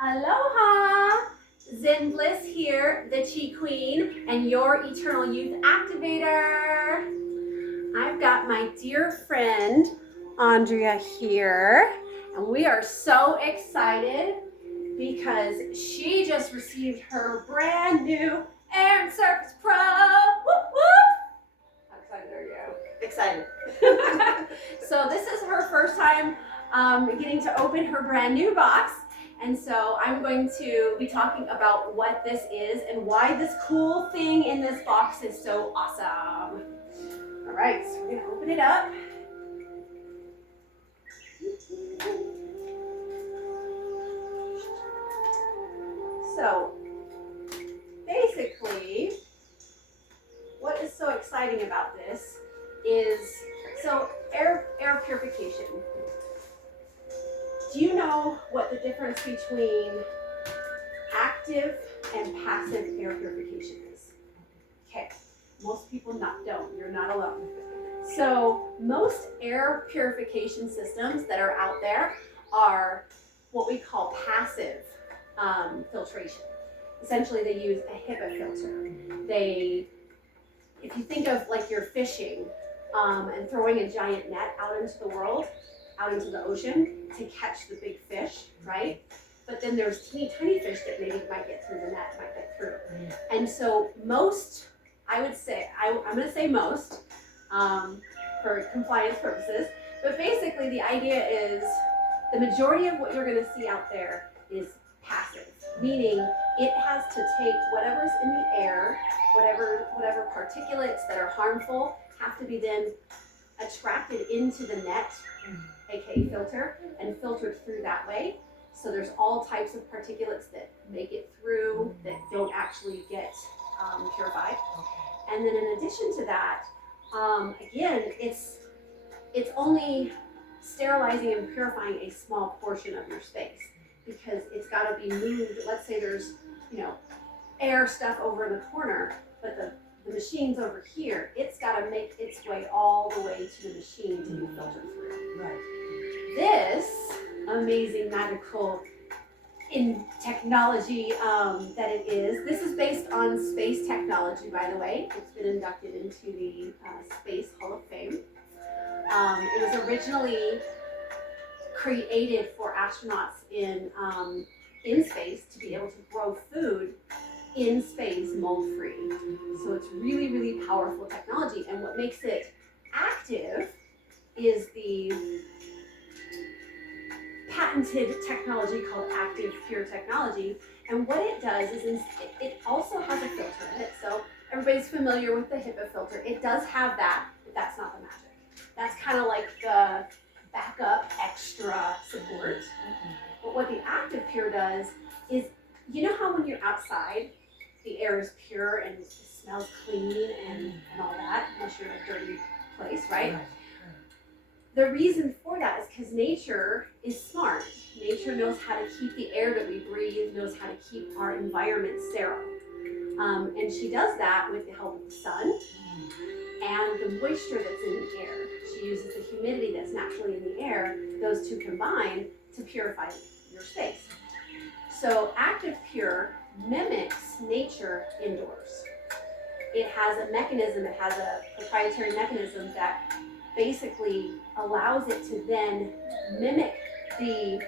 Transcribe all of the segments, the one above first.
Aloha! Zen Bliss here, the Chi Queen, and your Eternal Youth Activator. I've got my dear friend, Andrea here, and we are so excited because she just received her brand new Air and Surface Pro. Whoop, whoop. How excited are you? Excited. So this is her first time getting to open her brand new box. And so I'm going to be talking about what this is and why this cool thing in this box is so awesome. All right, so we're gonna open it up. So basically, what is so exciting about this is, air purification. Do you know what the difference between active and passive air purification is? Okay, most people don't. You're not alone. So most air purification systems that are out there are what we call passive filtration. Essentially, they use a HEPA filter. If you think of like you're fishing and throwing a giant net out into the world, out into the ocean to catch the big fish, right? But then there's teeny tiny fish that maybe might get through the net, might get through. And so most, I would say, I'm going to say most for compliance purposes, but basically the idea is the majority of what you're going to see out there is passive, meaning it has to take whatever's in the air, whatever particulates that are harmful have to be then attracted into the net, aka filter, and filtered through that way. So there's all types of particulates that make it through that don't actually get purified. And then in addition to that, again, it's only sterilizing and purifying a small portion of your space because it's got to be moved. Let's say there's air stuff over in the corner, but the machine's over here. It's got to make its way all the way to the machine to be filtered through. Right. This amazing, magical in technology that it is. This is based on space technology, by the way. It's been inducted into the Space Hall of Fame. It was originally created for astronauts in space to be able to grow food in space mold-free. So it's really, really powerful technology. And what makes it active is the patented technology called ActivePure Technology. And what it does is it also has a filter in it. So everybody's familiar with the HEPA filter. It does have that, but that's not the magic. That's kind of like the backup extra support. But what the ActivePure does is, you know how when you're outside, the air is pure and it smells clean and all that, unless you're in a dirty place, right? The reason for that is because nature is smart. Nature knows how to keep the air that we breathe, knows how to keep our environment sterile. And she does that with the help of the sun and the moisture that's in the air. She uses the humidity that's naturally in the air, those two combine to purify your space. So ActivePure mimics nature indoors. It has a mechanism, it has a proprietary mechanism that basically allows it to then mimic the,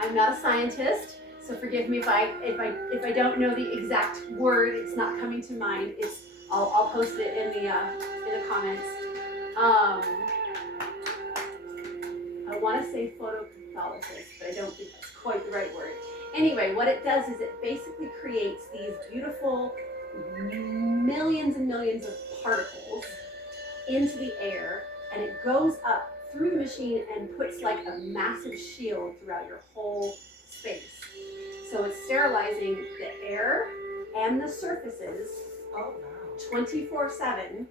I'm not a scientist, so forgive me if I don't know the exact word, it's not coming to mind. I'll post it in the comments. I want to say photocatalysis, but I don't think that's quite the right word. Anyway, what it does is it basically creates these beautiful millions and millions of particles into the air, and it goes up through the machine and puts like a massive shield throughout your whole space. So it's sterilizing the air and the surfaces 24/7,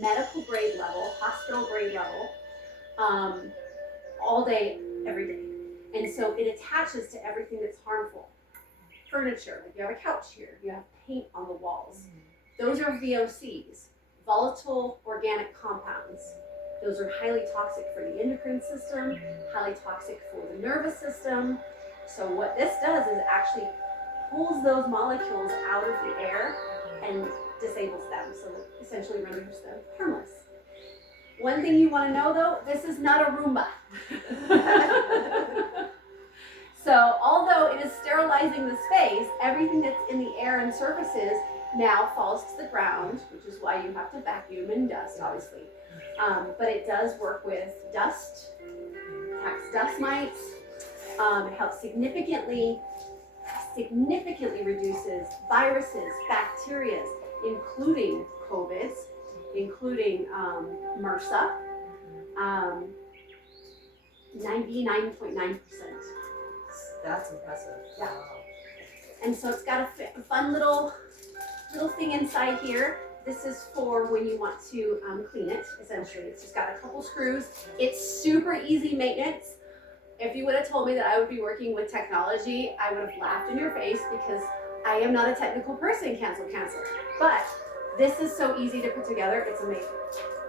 medical grade level, hospital grade level, all day, every day. And so it attaches to everything that's harmful. Furniture, like you have a couch here, you have paint on the walls. Those are VOCs, volatile organic compounds. Those are highly toxic for the endocrine system, highly toxic for the nervous system. So what this does is actually pulls those molecules out of the air and disables them, so it essentially renders them harmless. One thing you want to know though, this is not a Roomba. So although it is sterilizing the space, everything that's in the air and surfaces now falls to the ground, which is why you have to vacuum and dust, obviously. But it does work with dust, attacks dust mites. It helps significantly reduces viruses, bacteria, including COVIDs, including MRSA, 99.9%. That's impressive. Yeah. Wow. And so it's got a fun little thing inside here. This is for when you want to clean it, essentially. It's just got a couple screws. It's super easy maintenance. If you would have told me that I would be working with technology, I would have laughed in your face because I am not a technical person, cancel. But this is so easy to put together, it's amazing.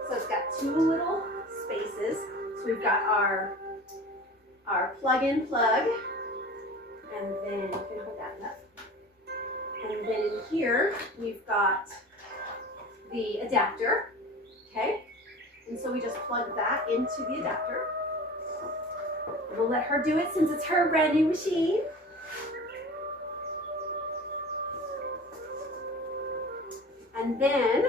So it's got two little spaces. So we've got our plug-in plug, and then you can hold that up. And then in here, we've got the adapter, okay? And so we just plug that into the adapter. And we'll let her do it since it's her brand new machine. And then,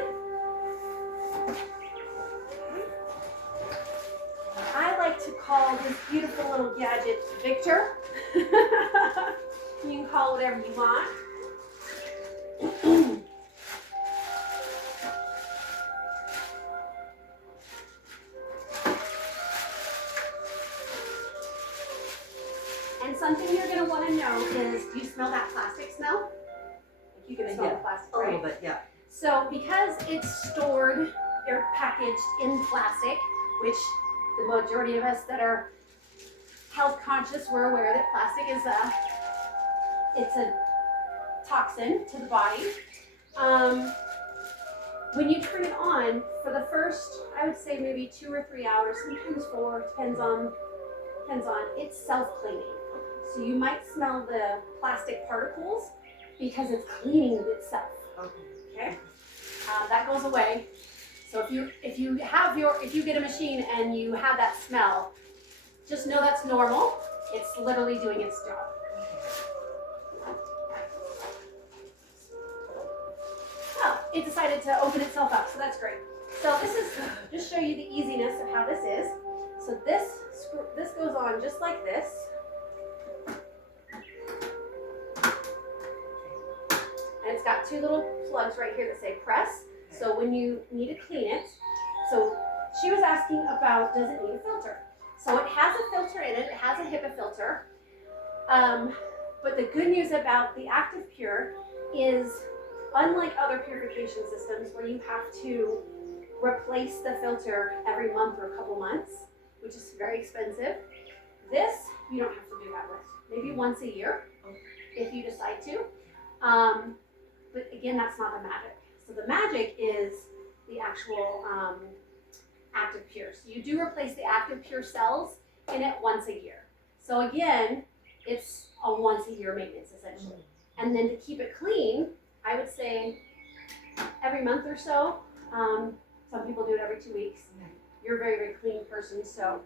I like to call this beautiful little gadget Victor. You can call it whatever you want. And something you're going to want to know is, do you smell that plastic smell? Like you can smell the plastic, right? A little bit, yeah. So because it's stored or packaged in plastic, which the majority of us that are health conscious, we're aware that plastic is it's a toxin to the body. When you turn it on, for the first, I would say maybe 2 or 3 hours, sometimes 4, depends on, it's self-cleaning. So you might smell the plastic particles because it's cleaning itself. Okay? That goes away. So if you get a machine and you have that smell, just know that's normal. It's literally doing its job. Oh, it decided to open itself up, so that's great. So this is just show you the easiness of how this is. So this goes on just like this. And it's got 2 little plugs right here that say press. So when you need to clean it, so she was asking about, does it need a filter? So it has a filter in it. It has a HEPA filter. But the good news about the ActivePure is, unlike other purification systems where you have to replace the filter every month or a couple months, which is very expensive, this you don't have to do that with. Maybe once a year, if you decide to. But again, that's not the magic. So the magic is the actual ActivePure. So you do replace the ActivePure cells in it once a year. So again, it's a once a year maintenance essentially. And then to keep it clean, I would say every month or so. Some people do it every 2 weeks. You're a very, very clean person, so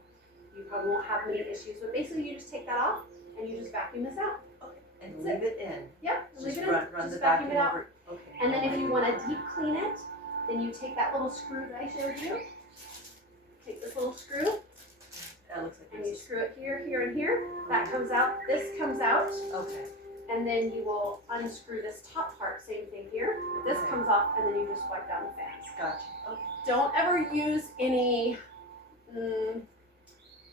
you probably won't have many issues. But basically, you just take that off and you just vacuum this out. Okay. And leave it in. Yep, leave it in. Run Just the vacuum it out. over. Okay. And then if you want to deep clean it, then you take that little screw that I showed you. Take this little screw. That looks like and you screw it here, here, and here. That comes out. This comes out. Okay. And then you will unscrew this top part. Same thing here. This comes off, and then you just wipe down the fans. Gotcha. Okay. Don't ever use any,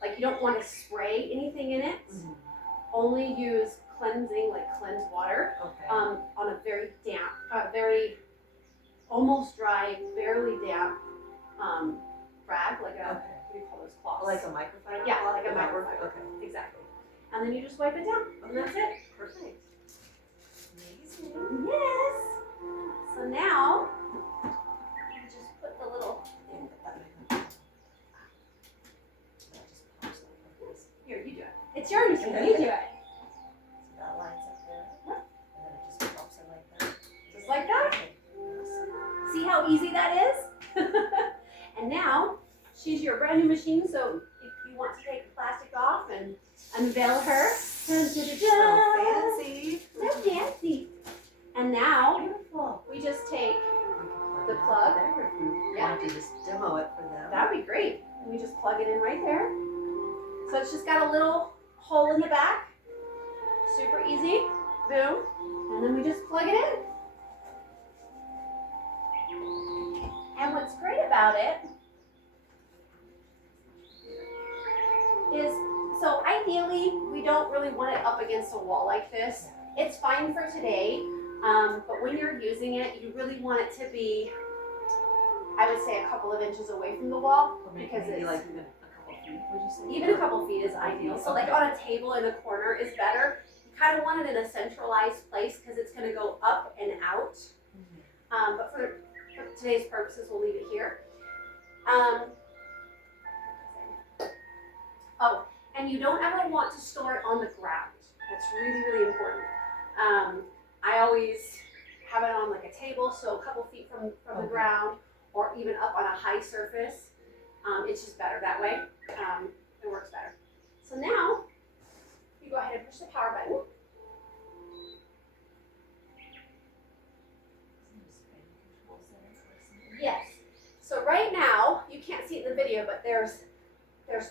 like you don't want to spray anything in it. Mm-hmm. Only use cleansing, like cleanse water, Okay. on a very damp, very almost dry, barely damp rag, like a, Okay. what do you call those cloths? Like a microfiber? Yeah, cloth? like a Would that work? microfiber. Okay. Exactly. And then you just wipe it down, and that's it. Perfect. Amazing. Yes. So now, you just put the little, It's yours. You do it. So that lines up there. And then it just pops in like that. Just like that. Okay. Awesome. See how easy that is? And now, she's your brand new machine, so if you want to take the plastic off and unveil her. Dun, dun, dun, So dun. fancy. So fancy. And now, Beautiful. we just take, The The plug. there, if we Yeah. want to just demo it for them. that would be great. We just plug it in right there. So it's just got a little hole in the back. Super easy. Boom. And then we just plug it in. And what's great about it is, so ideally, we don't really want it up against a wall like this. It's fine for today, but when you're using it, you really want it to be, I would say, a couple of inches away from the wall, Or maybe because it's, like even a couple feet, would you say? even a couple feet is ideal. So like on a table in a corner is better. You kind of want it in a centralized place because it's going to go up and out. Mhm. But for today's purposes, we'll leave it here. Oh, and you don't ever want to store it on the ground. That's really, really important. I always have it on like a table, so a couple feet from the Okay. ground, or even up on a high surface. It's just better that way. It works better. So now, you go ahead and push the power button. Yes. So right now, you can't see it in the video, but there's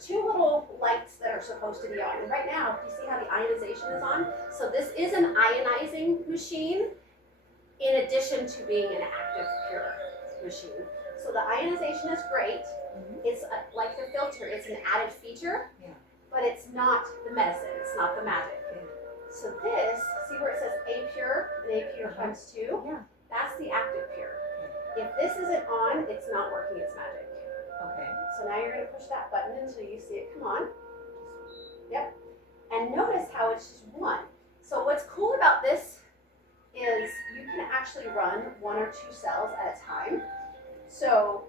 two little lights that are supposed to be on. And right now, you see how the ionization is on? So this is an ionizing machine in addition to being an ActivePure machine. So the ionization is great. Mhm. It's like the filter, it's an added feature, Yeah. but it's not the medicine, it's not the magic. Okay. So this, see where it says A-Pure and A-Pure times 2? Yeah. That's the ActivePure. If this isn't on, it's not working its magic. Okay. So now you're going to push that button until you see it come on. Yep. And notice how it's just one. So what's cool about this is you can actually run 1 or 2 cells at a time. So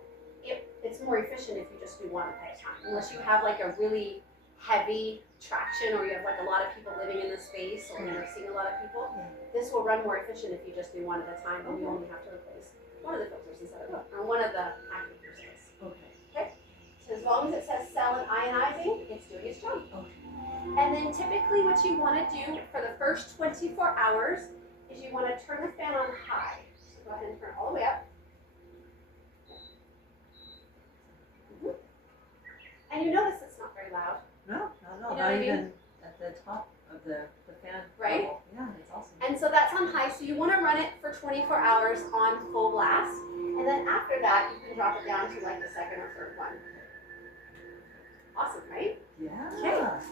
it's more efficient if you just do one at a time. Unless you have like a really heavy traction or you have like a lot of people living in the space or you're seeing a lot of people. Yeah. This will run more efficient if you just do one at a time and you only have to replace one of the filters instead of or one of the ActivePure cells. Okay. So as long as it says cell and ionizing, it's doing its job. Okay. And then typically what you want to do for the first 24 hours is you want to turn the fan on high. So go ahead and turn it all the way up. Mhm. And you notice it's not very loud. No, You know not what I mean? even at the top of the fan. Right? level. Yeah, it's awesome. And so that's on high, so you want to run it for 24 hours on full blast. And then after that, you can drop it down to like the second or third one. Awesome, right? Yeah. Okay.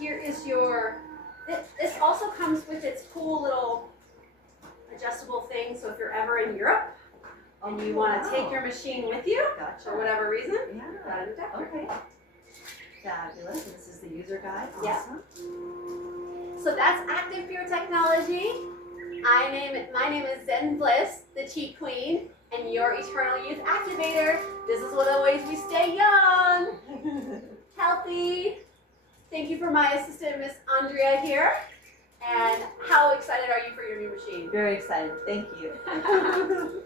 Here is your, this also comes with its cool little adjustable thing, so if you're ever in Europe and you want to take your machine with you Gotcha. for whatever reason, Yeah. got an adapter. Okay. Fabulous. This is the user guide. Yeah. Awesome. So that's ActivePure Technology. My name is Zen Bliss, the Cheat Queen, and your Eternal Youth Activator. This is one of the ways we stay young, healthy. Thank you for my assistant, Miss Andrea here. And how excited are you for your new machine? Very excited. Thank you.